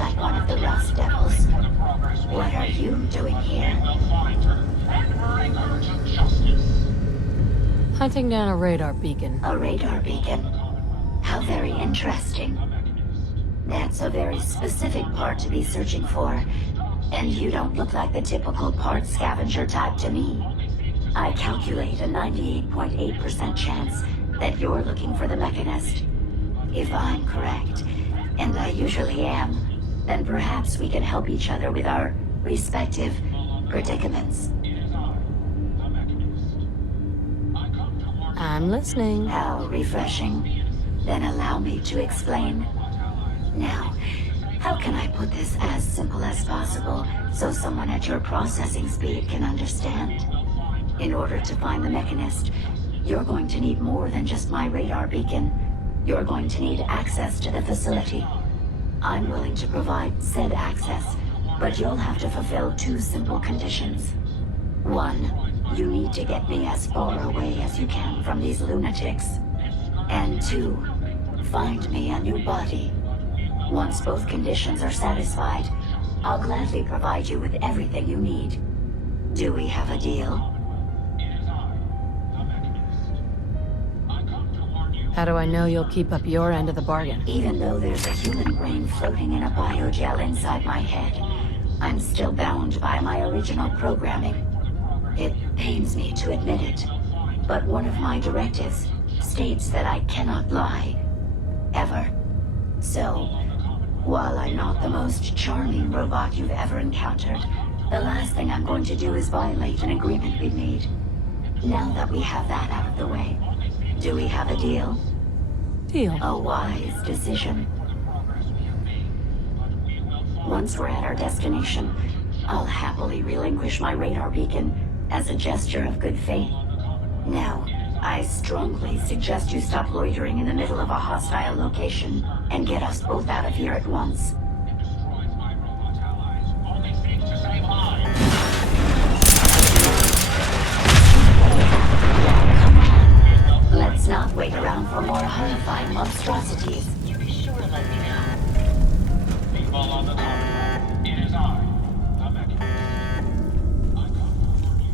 like one of the Rust Devils. What are you doing here? Hunting down a radar beacon. A radar beacon? How very interesting. That's a very specific part to be searching for. And you don't look like the typical part scavenger type to me. I calculate a 98.8% chance that you're looking for the Mechanist. If I'm correct, and I usually am, then perhaps we can help each other with our respective predicaments. I'm listening. How refreshing. Then allow me to explain. Now, how can I put this as simple as possible so someone at your processing speed can understand? In order to find the Mechanist, you're going to need more than just my radar beacon. You're going to need access to the facility. I'm willing to provide said access, but you'll have to fulfill two simple conditions. One, you need to get me as far away as you can from these lunatics. And two, find me a new body. Once both conditions are satisfied, I'll gladly provide you with everything you need. Do we have a deal? How do I know you'll keep up your end of the bargain? Even though there's a human brain floating in a biogel inside my head, I'm still bound by my original programming. It pains me to admit it, but one of my directives states that I cannot lie. Ever. So, while I'm not the most charming robot you've ever encountered, the last thing I'm going to do is violate an agreement we made. Now that we have that out of the way, do we have a deal? Deal. A wise decision. Once we're at our destination, I'll happily relinquish my radar beacon as a gesture of good faith. Now, I strongly suggest you stop loitering in the middle of a hostile location and get us both out of here at once. Let's not wait around for more horrifying monstrosities. You be sure to let me know. People on the top. It is I, the Mechanist.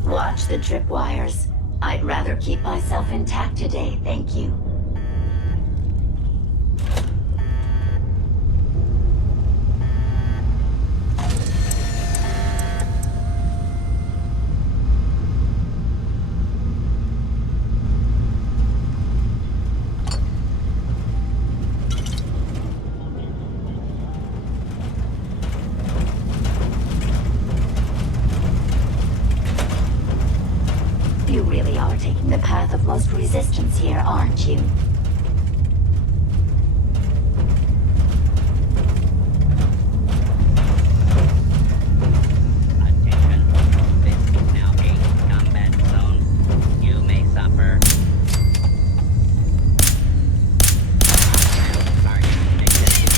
Watch the tripwires. I'd rather keep myself intact today, thank you. You really are taking the path of most resistance here, aren't you? Attention. This is now a combat zone. You may suffer. Target detected.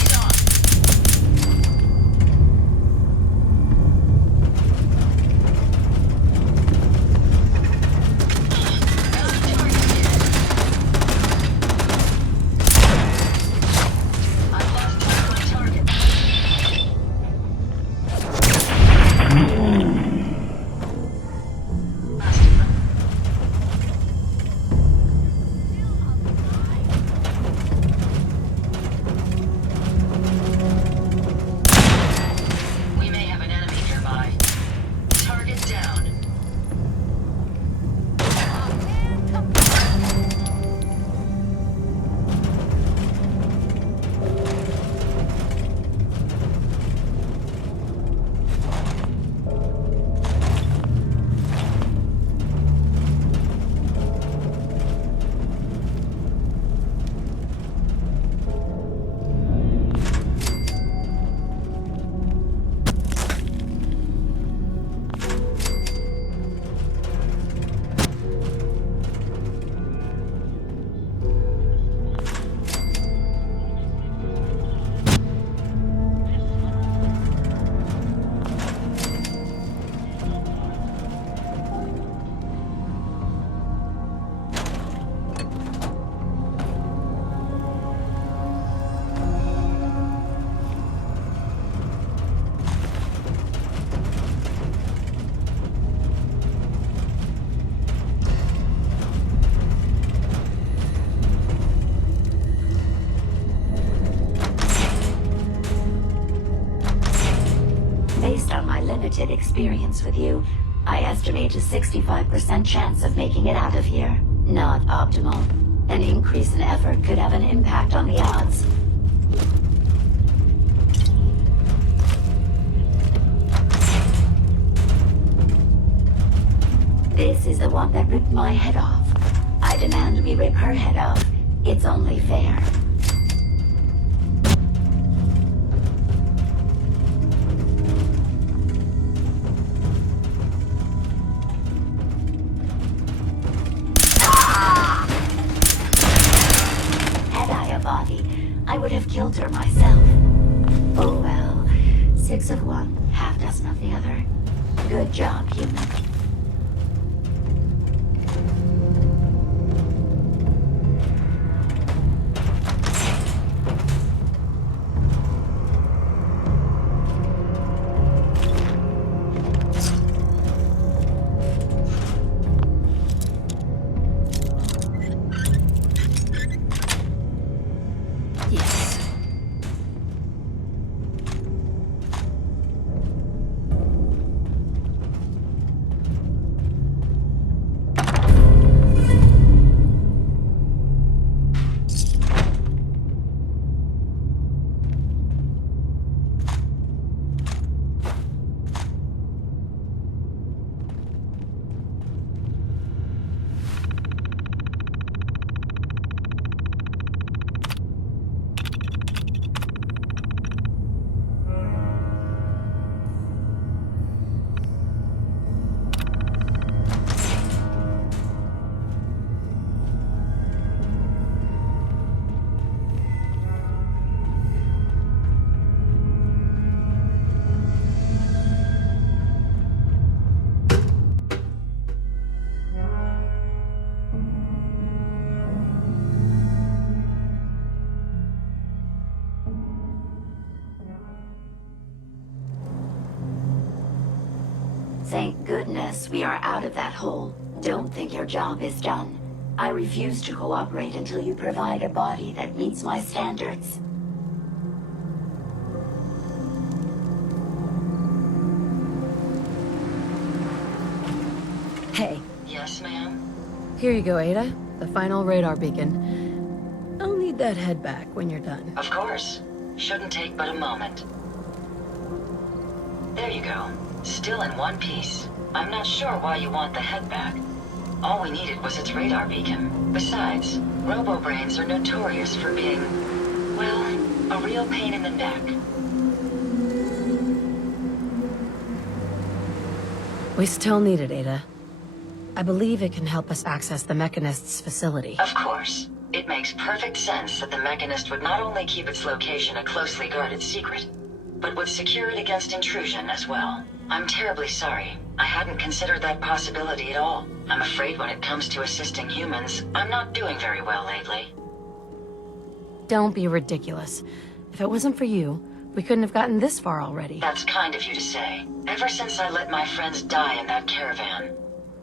Based on my limited experience with you, I estimate a 65% chance of making it out of here. Not optimal. An increase in effort could have an impact on the odds. This is the one that ripped my head off. I demand we rip her head off. It's only fair. Had I a body, I would have killed her myself. Oh well. 6 of one, half dozen of the other. Good job, human. Yes. Thank goodness we are out of that hole. Don't think your job is done. I refuse to cooperate until you provide a body that meets my standards. Hey, Yes, ma'am? here you go, Ada. The final radar beacon. I'll need that head back when you're done. Of course. Shouldn't take but a moment. There you go. Still in one piece. I'm not sure why you want the head back. All we needed was its radar beacon. Besides, robo-brains are notorious for being, well, a real pain in the neck. We still need it, Ada. I believe it can help us access the Mechanist's facility. Of course. It makes perfect sense that the Mechanist would not only keep its location a closely guarded secret, but would secure it against intrusion as well. I'm terribly sorry. I hadn't considered that possibility at all. I'm afraid when it comes to assisting humans, I'm not doing very well lately. Don't be ridiculous. If it wasn't for you, we couldn't have gotten this far already. That's kind of you to say. Ever since I let my friends die in that caravan,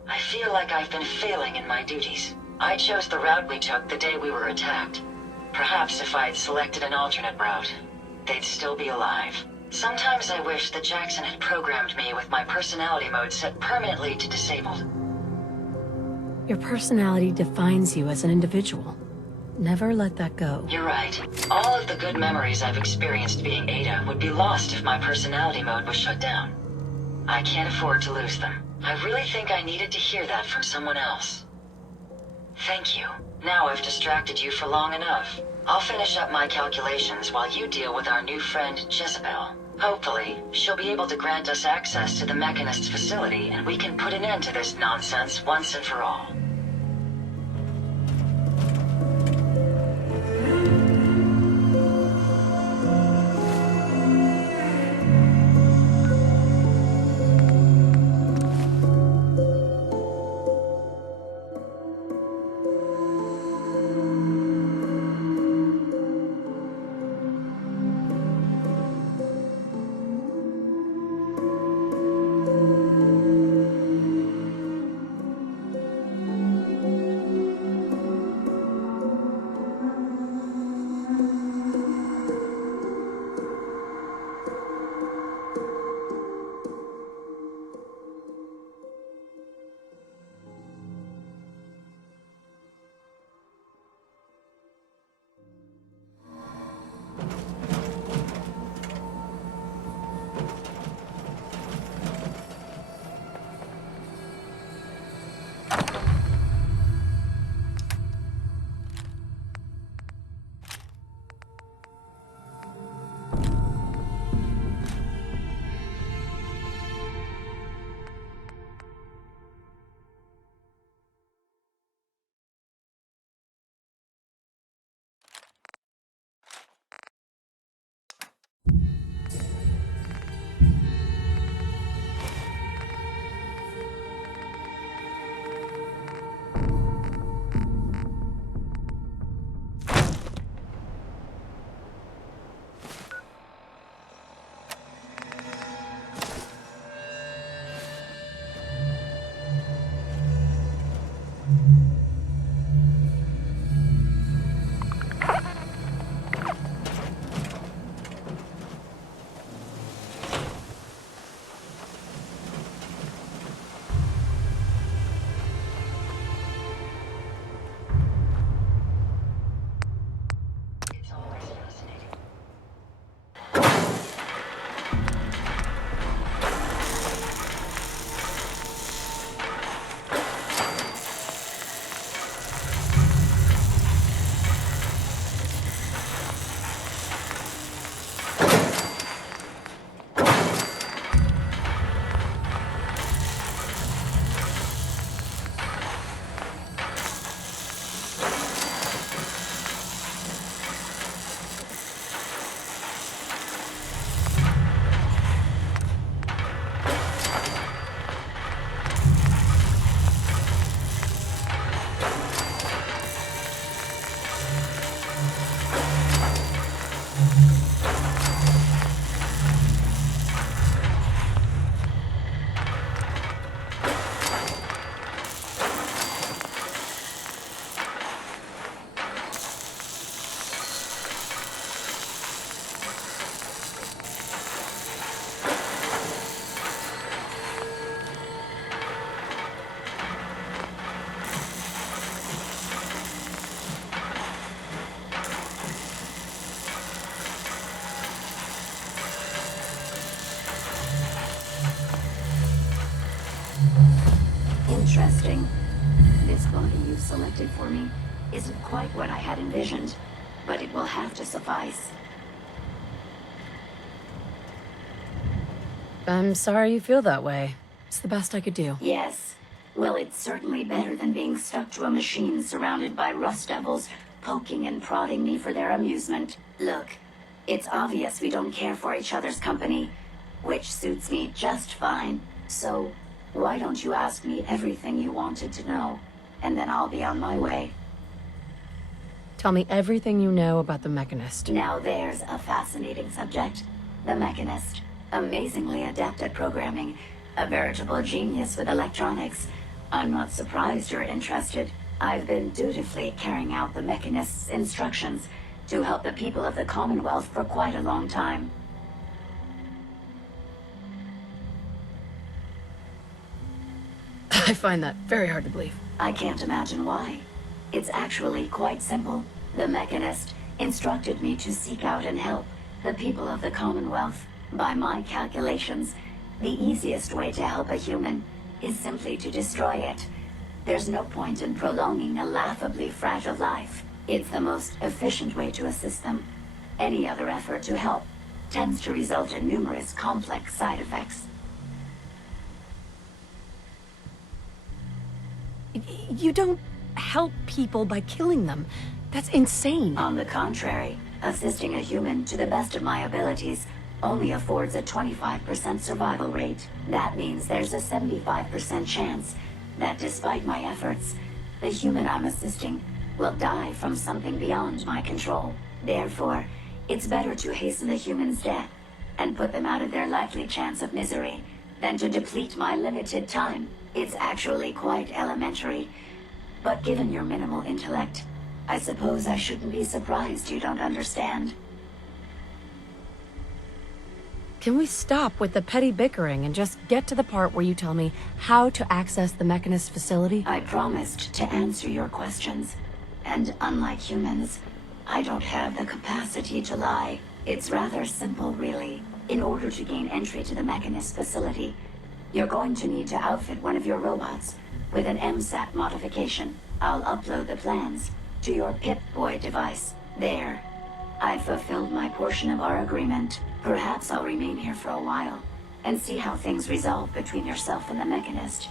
I feel like I've been failing in my duties. I chose the route we took the day we were attacked. Perhaps if I'd selected an alternate route, they'd still be alive. Sometimes I wish that Jackson had programmed me with my personality mode set permanently to disabled. Your personality defines you as an individual. Never let that go. You're right. All of the good memories I've experienced being Ada would be lost if my personality mode was shut down. I can't afford to lose them. I really think I needed to hear that from someone else. Thank you. Now I've distracted you for long enough. I'll finish up my calculations while you deal with our new friend, Jezebel. Hopefully, she'll be able to grant us access to the Mechanist's facility and we can put an end to this nonsense once and for all. interesting. This body you've selected for me isn't quite what I had envisioned, but it will have to suffice. I'm sorry you feel that way. It's the best I could do. Yes. Well, it's certainly better than being stuck to a machine surrounded by rust devils poking and prodding me for their amusement. Look, it's obvious we don't care for each other's company, which suits me just fine. So, why don't you ask me everything you wanted to know, and then I'll be on my way. Tell me everything you know about the Mechanist. Now there's a fascinating subject. The Mechanist. Amazingly adept at programming. A veritable genius with electronics. I'm not surprised you're interested. I've been dutifully carrying out the Mechanist's instructions to help the people of the Commonwealth for quite a long time. I find that very hard to believe. I can't imagine why. It's actually quite simple. The Mechanist instructed me to seek out and help the people of the Commonwealth. By my calculations, the easiest way to help a human is simply to destroy it. There's no point in prolonging a laughably fragile life. It's the most efficient way to assist them. Any other effort to help tends to result in numerous complex side effects. You don't help people by killing them. That's insane. On the contrary, assisting a human to the best of my abilities only affords a 25% survival rate. That means there's a 75% chance that despite my efforts, the human I'm assisting will die from something beyond my control. Therefore, it's better to hasten the human's death and put them out of their likely chance of misery than to deplete my limited time. It's actually quite elementary, but given your minimal intellect, I suppose I shouldn't be surprised you don't understand. Can we stop with the petty bickering and just get to the part where you tell me how to access the Mechanist facility? I promised to answer your questions, and unlike humans, I don't have the capacity to lie. It's rather simple, really. In order to gain entry to the Mechanist facility, you're going to need to outfit one of your robots with an MSAT modification. I'll upload the plans to your Pip-Boy device. There. I've fulfilled my portion of our agreement. Perhaps I'll remain here for a while and see how things resolve between yourself and the Mechanist.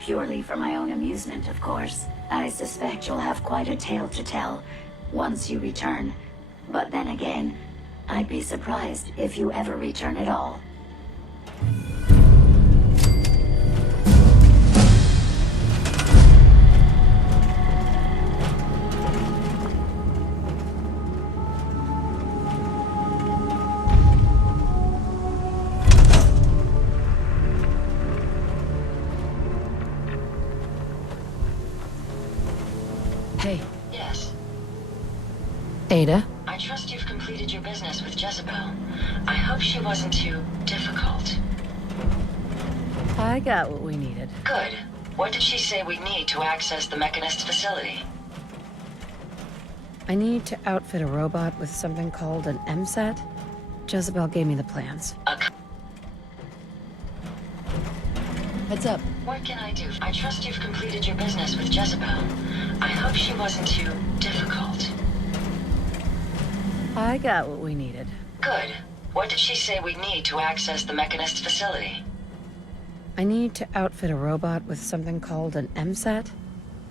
Purely for my own amusement, of course. I suspect you'll have quite a tale to tell once you return. But then again, I'd be surprised if you ever return at all. Hey, Yes. Ada? I trust you've completed your business with Jezebel. I hope she wasn't too difficult. I got what we needed. Good. What did she say we need to access the Mechanist facility? I need to outfit a robot with something called an MSAT. Jezebel gave me the plans. Heads up. What can I do? I trust you've completed your business with Jezebel. I hope she wasn't too difficult. I got what we needed. Good. What did she say we need to access the Mechanist facility? I need to outfit a robot with something called an MSAT.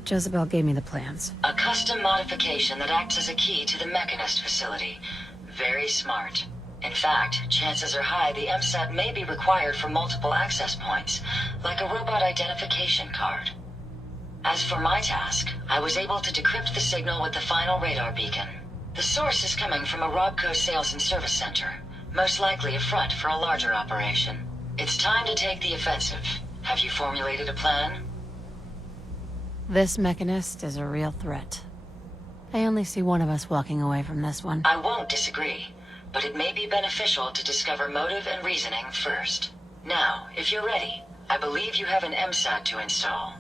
Jezebel gave me the plans. A custom modification that acts as a key to the Mechanist facility. Very smart. In fact, chances are high the MSAT may be required for multiple access points, like a robot identification card. As for my task, I was able to decrypt the signal with the final radar beacon. The source is coming from a Robco sales and service center, most likely a front for a larger operation. It's time to take the offensive. Have you formulated a plan? This Mechanist is a real threat. I only see one of us walking away from this one. I won't disagree, but it may be beneficial to discover motive and reasoning first. Now, if you're ready, I believe you have an MSAT to install.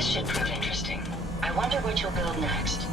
This should prove interesting. I wonder what you'll build next.